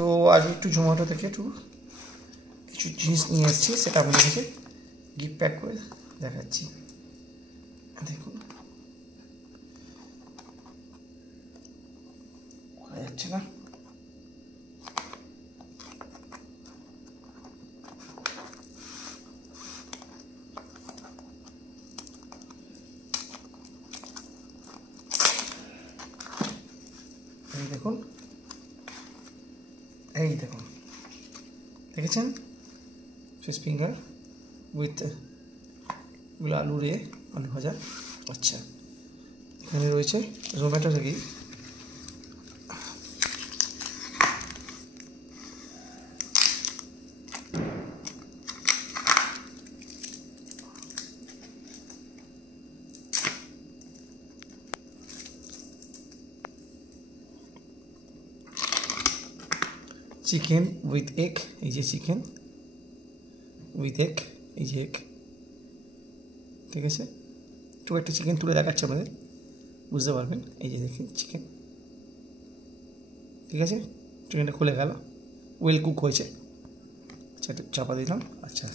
তো আজ একটু জোম্যাটো থেকে কিছু জিনিস নিয়ে এসেছি, সেটা আপনাদের কাছে গিফট প্যাক করে দেখাচ্ছি। দেখুন, করা যাচ্ছে না। এই দেখুন, দেখেছেন? ফিশ ফিঙ্গার উইথ এগুলো আলু ভাজা। আচ্ছা, এখানে রয়েছে জোম্যাটো থেকেই চিকেন উইথ এগ। এই যে চিকেন উইথ এগ, এই যে এগ, ঠিক আছে? একটু একটা চিকেন তুলে দেখাচ্ছে আমাদের, বুঝতে পারবেন। এই যে দেখুন চিকেন, ঠিক আছে? চিকেনটা খুলে গেল, ওয়েল কুক হয়েছে। আচ্ছা, একটু চাপা দিলাম। আচ্ছা,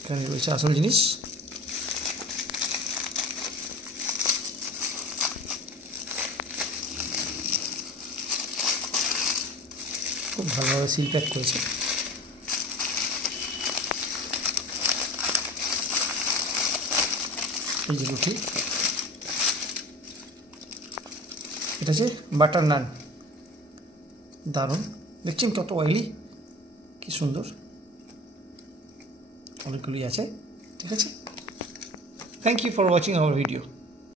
এখানে রয়েছে আসল জিনিস। খুব ভালোভাবে সিল প্যাক করেছে। এই যে রুটি, এটা হচ্ছে বাটার নান। দারুণ, দেখছেন কত অয়েলি, কি সুন্দর, অনেকগুলি আছে। ঠিক আছে, thank you for watching our video.